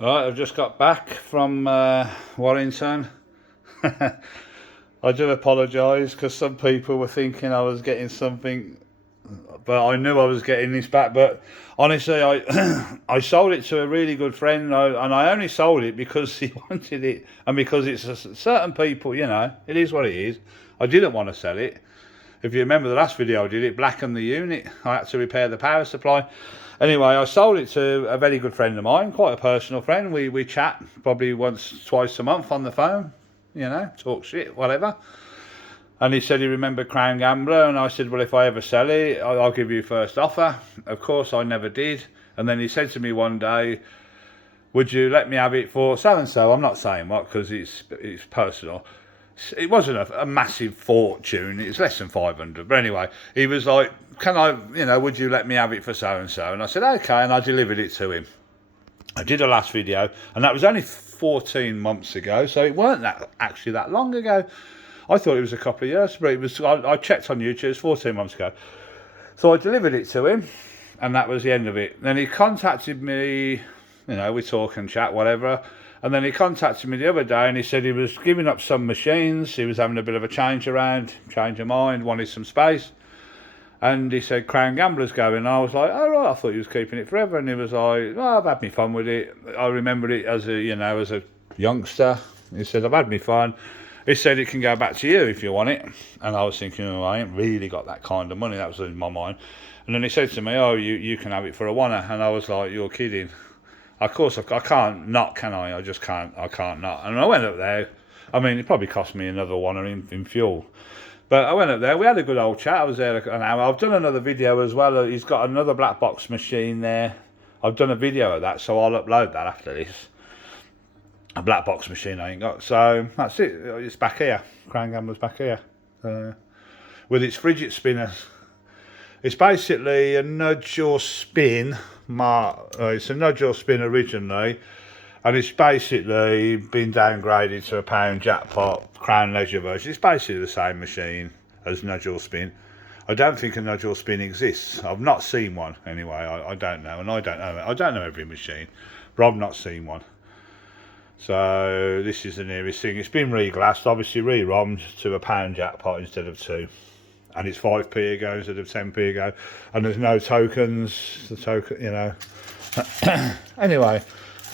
Right, I've just got back from Warrington. I do apologise because some people were thinking I was getting something, but I knew I was getting this back. But honestly, I I sold it to a really good friend, and I only sold it because he wanted it, and because it's certain people, it is what it is. I didn't want to sell it. If you remember the last video I did, it blackened the unit. I had to repair the power supply. Anyway, I sold it to a very good friend of mine, quite a personal friend. We chat probably once, twice a month on the phone, talk shit, whatever. And he said he remembered Crown Gambler, and I said, well, if I ever sell it, I'll give you first offer. Of course, I never did. And then he said to me one day, would you let me have it for so-and-so? I'm not saying what, because it's personal. It wasn't a massive fortune. It's less than 500. But anyway, he was like, can I, would you let me have it for so-and-so? And I said, okay, and I delivered it to him. I did a last video, and that was only 14 months ago, so it weren't actually that long ago. I thought it was a couple of years, but it was. I checked on YouTube, it was 14 months ago. So I delivered it to him, and that was the end of it. Then he contacted me, we talk and chat, whatever. And then he contacted me the other day and he said he was giving up some machines. He was having a bit of a change of mind, wanted some space. And he said, Crown Gambler's going. And I was like, oh, right, I thought he was keeping it forever. And he was like, well, I've had me fun with it. I remembered it as a youngster. He said, I've had me fun. He said, it can go back to you if you want it. And I was thinking, oh, I ain't really got that kind of money. That was in my mind. And then he said to me, oh, you can have it for a $1. And I was like, you're kidding. Of course, I can't not, can I? I just can't. I can't not. And I went up there. I mean, it probably cost me another $1 in fuel. But I went up there. We had a good old chat. I was there an hour. I've done another video as well. He's got another Blackbox machine there. I've done a video of that, so I'll upload that after this. A Blackbox machine I ain't got. So that's it. It's back here. Crown Gambler's back here. With its fidget spinners. It's basically a nudge or spin. It's a nudge or spin originally, and it's basically been downgraded to a pound jackpot Crown Leisure version. It's basically the same machine as nudge or spin. I don't think a nudge or spin exists. I've not seen one anyway. I don't know, and I don't know every machine, but I've not seen one. So this is the nearest thing. It's been reglassed, obviously re-rommed to a pound jackpot instead of 2. And it's 5p ago instead of 10p ago, and there's no tokens. The token, Anyway,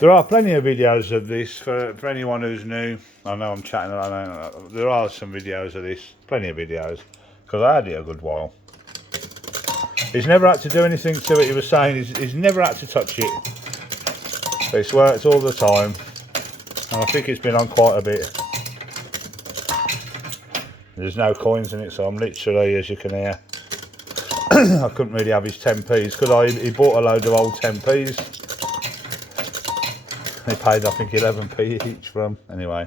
there are plenty of videos of this for anyone who's new. I know I'm chatting. There are some videos of this, plenty of videos, because I had it a good while. He's never had to do anything to it. He was saying he's never had to touch it. It's worked all the time, and I think it's been on quite a bit. There's no coins in it, so I'm literally, as you can hear, I couldn't really have his 10p's because he bought a load of old 10p's. He paid, I think, 11p each for them. Anyway.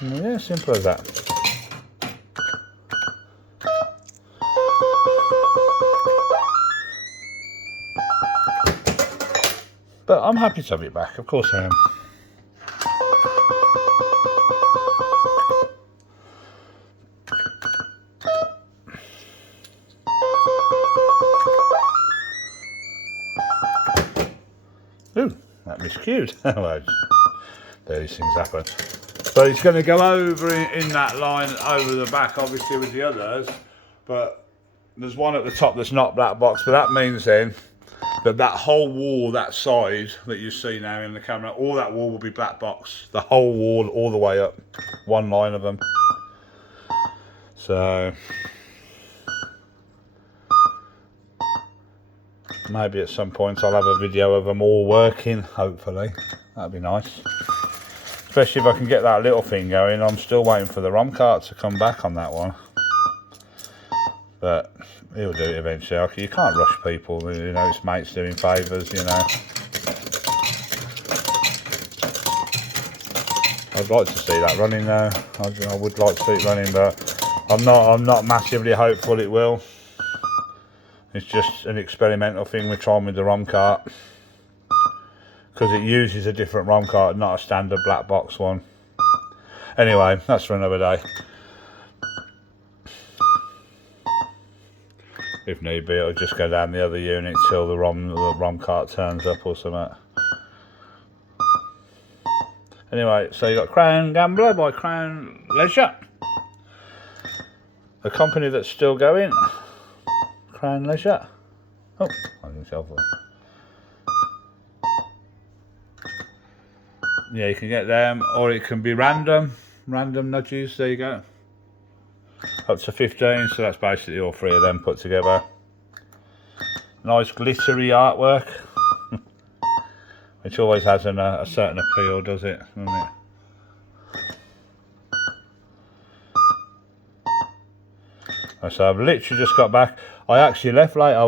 Yeah, simple as that. But I'm happy to have it back, of course I am. Ooh, that miscued. Well, these things happen. So it's going to go over in that line over the back, obviously with the others. But there's one at the top that's not Blackbox, but that means then that whole wall, that side that you see now in the camera, all that wall will be Blackbox. The whole wall, all the way up, one line of them. So maybe at some point I'll have a video of them all working, hopefully. That'd be nice. Especially if I can get that little thing going. I'm still waiting for the ROM cart to come back on that one. But he'll do it eventually. You can't rush people, his mates doing favours, I'd like to see that running though. I would like to see it running, but I'm not massively hopeful it will. It's just an experimental thing we're trying with the ROM cart. because it uses a different ROM card, not a standard Blackbox one. Anyway, that's for another day. If need be, it'll just go down the other unit till the ROM cart turns up or something. Anyway, so you got Crown Gambler by Crown Leisure, a company that's still going. Crown Leisure. Oh, I can sell for yeah, you can get them, or it can be random nudges. There you go. Up to 15, so that's basically all three of them put together. Nice glittery artwork, which always has a certain appeal, does it? Doesn't it? So I've literally just got back. I actually left late. I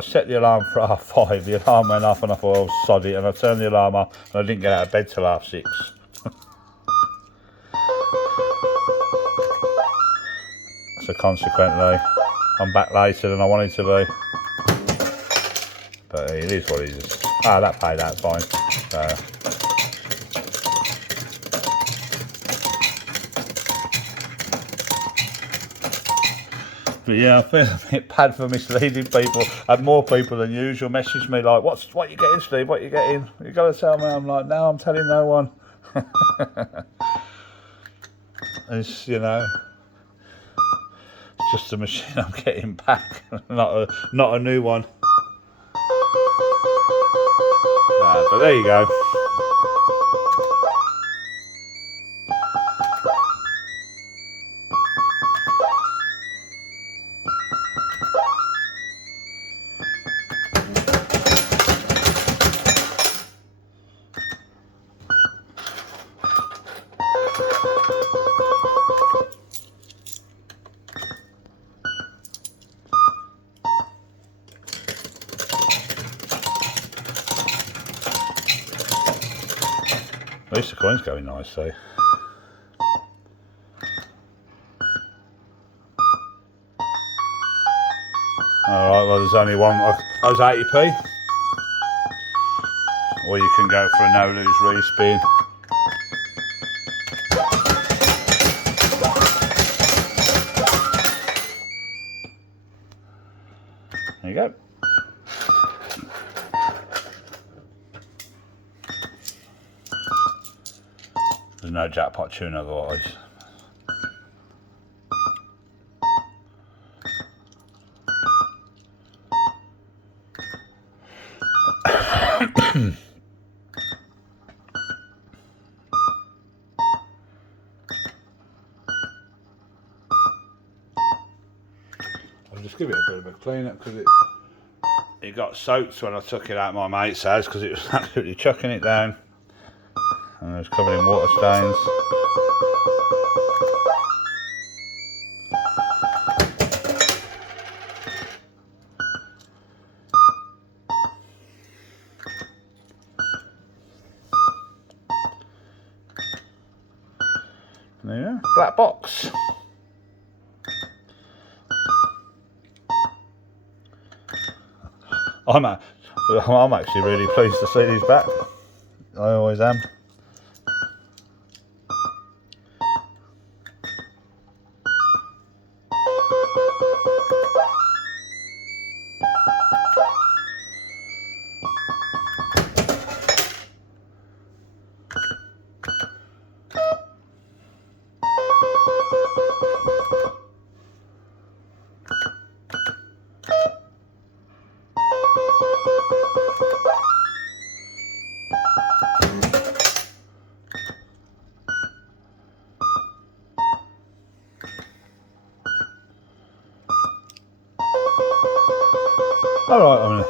set the alarm for 5:30. The alarm went off and I thought, oh, sod it. And I turned the alarm off and I didn't get out of bed till 6:30. So consequently, I'm back later than I wanted to be. But it is what it is. Ah, that paid out fine. But yeah, I feel a bit bad for misleading people. I had more people than usual message me like, what you getting, Steve? What you getting? You got to tell me. I'm like, no, I'm telling no one. It's, you know, it's just a machine I'm getting back, not a new one. But there you go. At least the coin's going nice, though. Alright, well, there's only one. That was 80p. Or you can go for a no-lose respin. There you go. There's no jackpot tune otherwise. I'll just give it a bit of a clean up because it got soaked when I took it out of my mate's house because it was absolutely chucking it down and it was covered in water stains. There you go, Blackbox. I'm actually really pleased to see these back. I always am. All right, I'm gonna.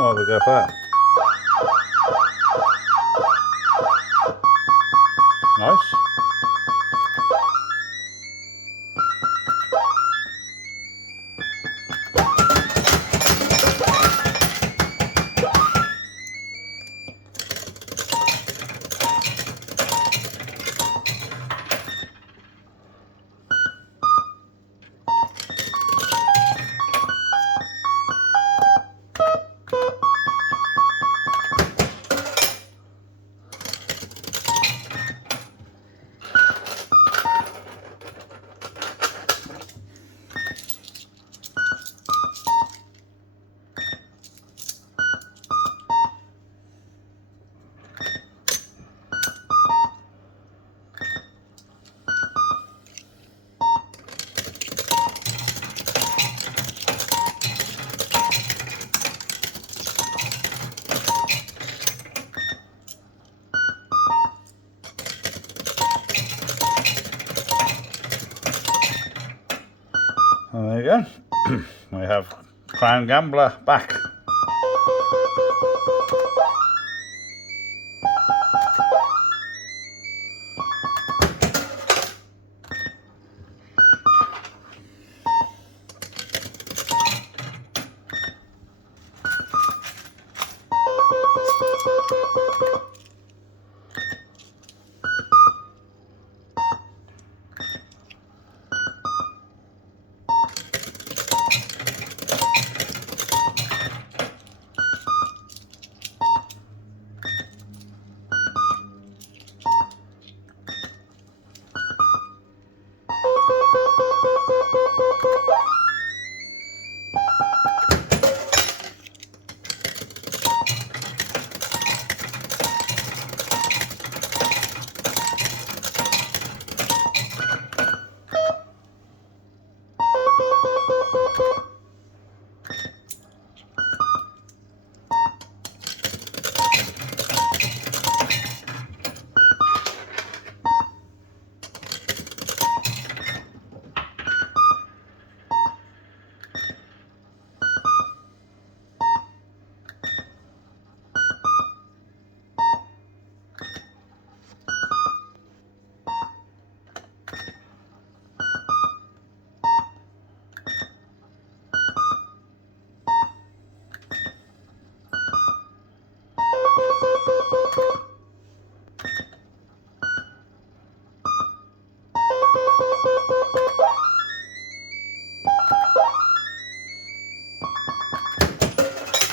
Oh, we go for that. Nice. There you go. We have Crown Gambler back.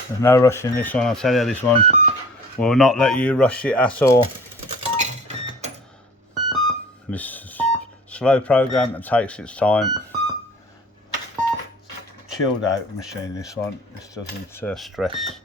There's no rush in this one, I'll tell you. This one will not let you rush it at all. This slow program that takes its time. Chilled out machine, this one. This doesn't stress.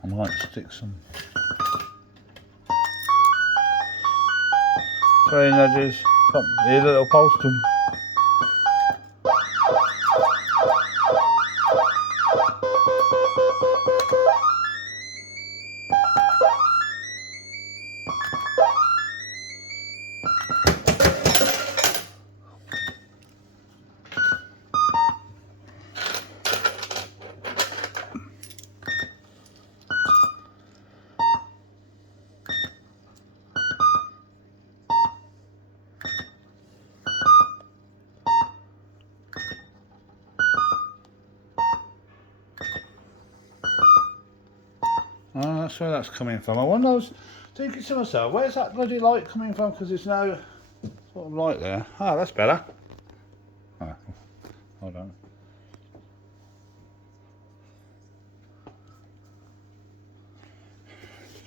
I might stick some 3 nudges, pop here, little postal. Oh, that's where that's coming from. I wonder, I was thinking to myself, where's that bloody light coming from? Because there's no Sort of light there. Ah, that's better. Oh, hold on.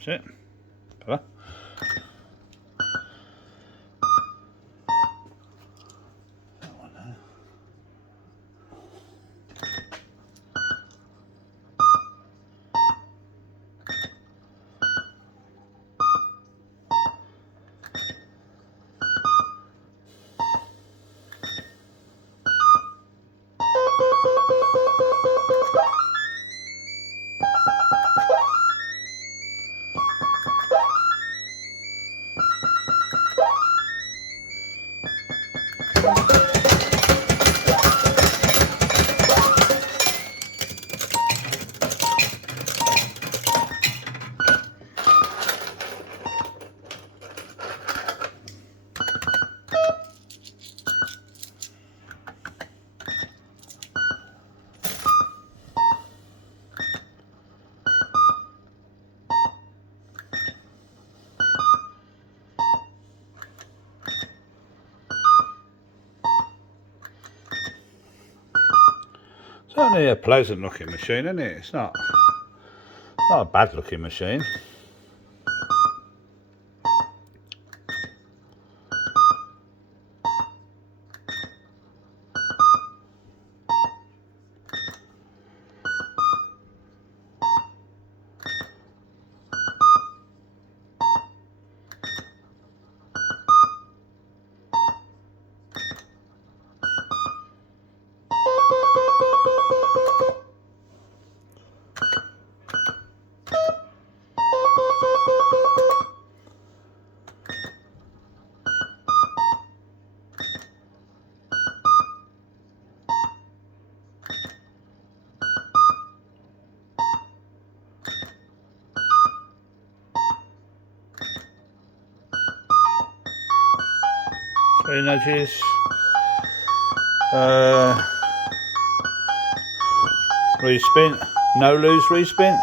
That's it. Better. That one there. Certainly a pleasant looking machine, isn't it? It's not a bad looking machine. Three nudges. Respin. No loose respin.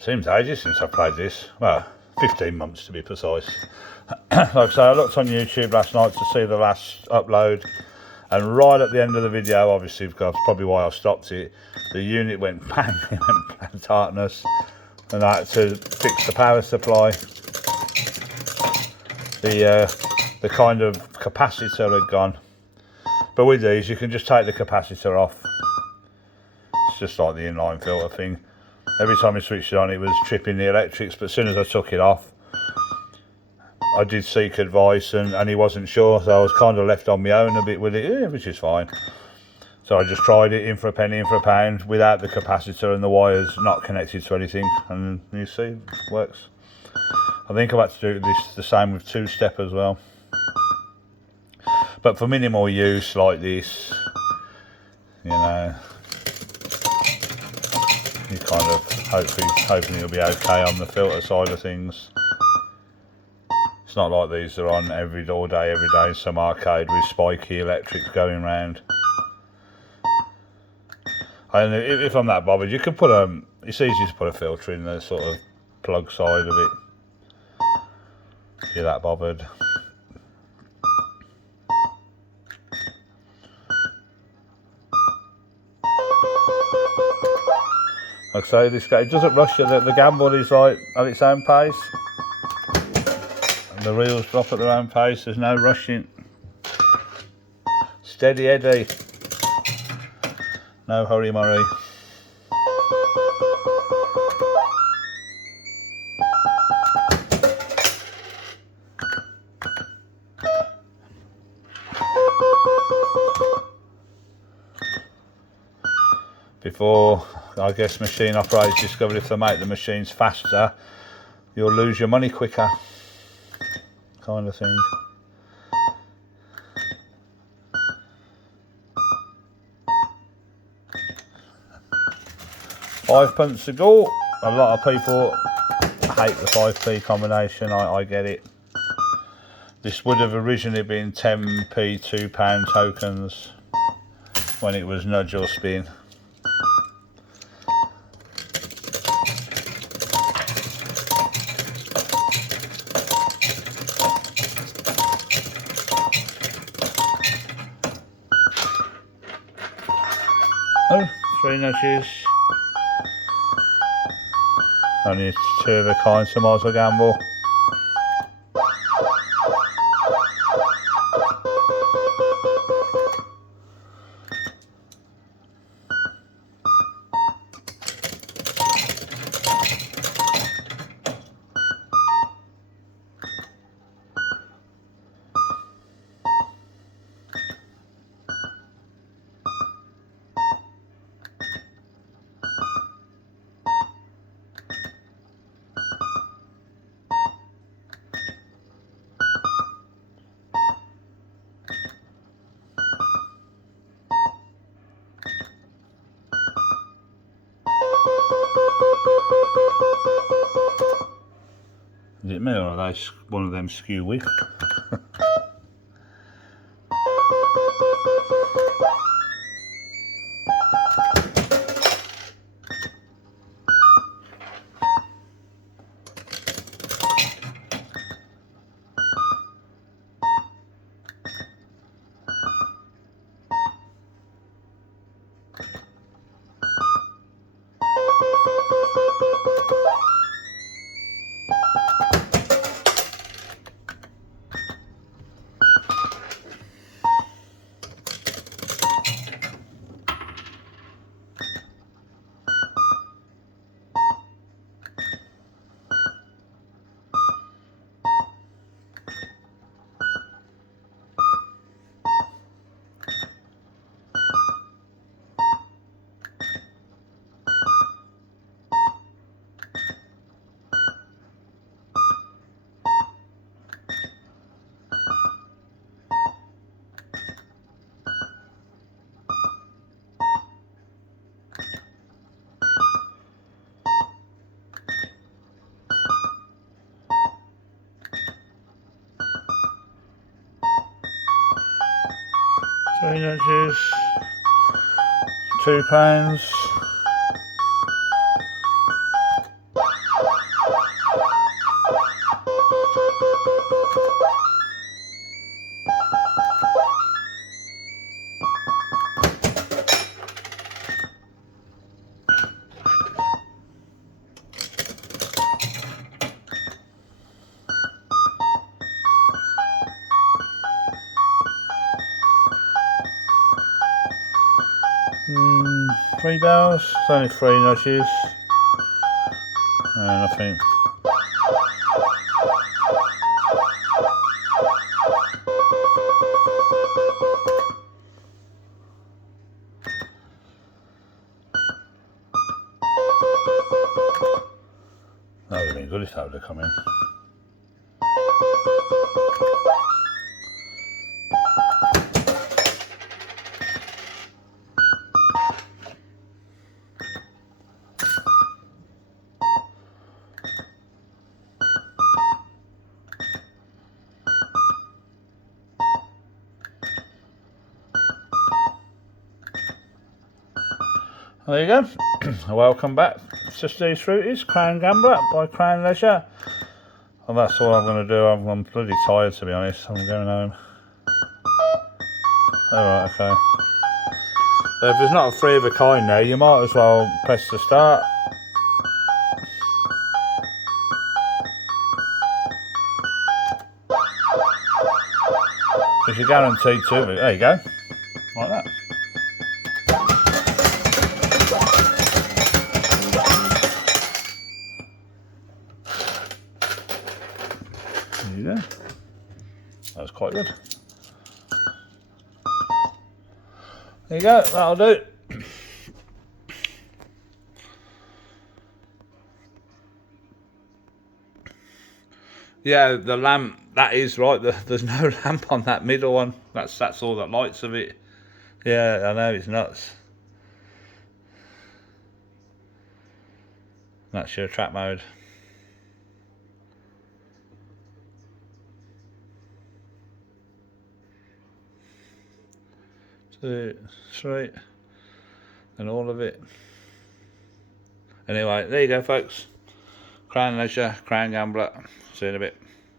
Seems ages since I played this. Well, 15 months to be precise. Like I say, I looked on YouTube last night to see the last upload, and right at the end of the video, obviously, because probably why I stopped it, the unit went bang, it went tartness, and I had to fix the power supply. The kind of capacitor had gone, but with these you can just take the capacitor off. It's just like the inline filter thing. Every time I switched it on, it was tripping the electrics, but as soon as I took it off, I did seek advice, and he wasn't sure, so I was kind of left on my own a bit with it, which is fine. So I just tried it, in for a penny, in for a pound, without the capacitor and the wires not connected to anything, and you see, it works. I think I've had to do this the same with two-step as well. But for minimal use like this, you know, you kind of hoping it'll be okay on the filter side of things. It's not like these are on all day, every day, some arcade with spiky electrics going round. And if I'm that bothered, you can put it's easy to put a filter in the sort of plug side of it, if you're that bothered. Like I say, this guy, it doesn't rush you. The gamble is like at its own pace. And the reels drop at their own pace. There's no rushing. Steady Eddie. No hurry murray. Before I guess machine operators discovered if they make the machines faster, you'll lose your money quicker, kind of thing. £5 to go. A lot of people hate the 5p combination. I get it. This would have originally been 10p £2 tokens when it was nudge or spin. Oh, 3 nudges. Only 2 of a kind, so might as well gamble. Is it me or are they one of them skew with? Three nudges, £2. £3. It's only 3 nudges. And I think that would have been good if that would have come in. There you go. Welcome back to Steve's Fruities, Crown Gambler by Crown Leisure. And that's all I'm going to do. I'm bloody tired, to be honest. I'm going home. Alright, okay. So if there's not a 3 of a kind there, you might as well press the start. Because you're guaranteed 2 of it. There you go. Like that. There you go. That was quite good. There you go, that'll do. Yeah, the lamp, that is right. There's no lamp on that middle one. That's all that lights of it. Yeah, I know, it's nuts. That's your track mode. 2, 3, and all of it. Anyway, there you go, folks. Crown Leisure, Crown Gambler. See you in a bit.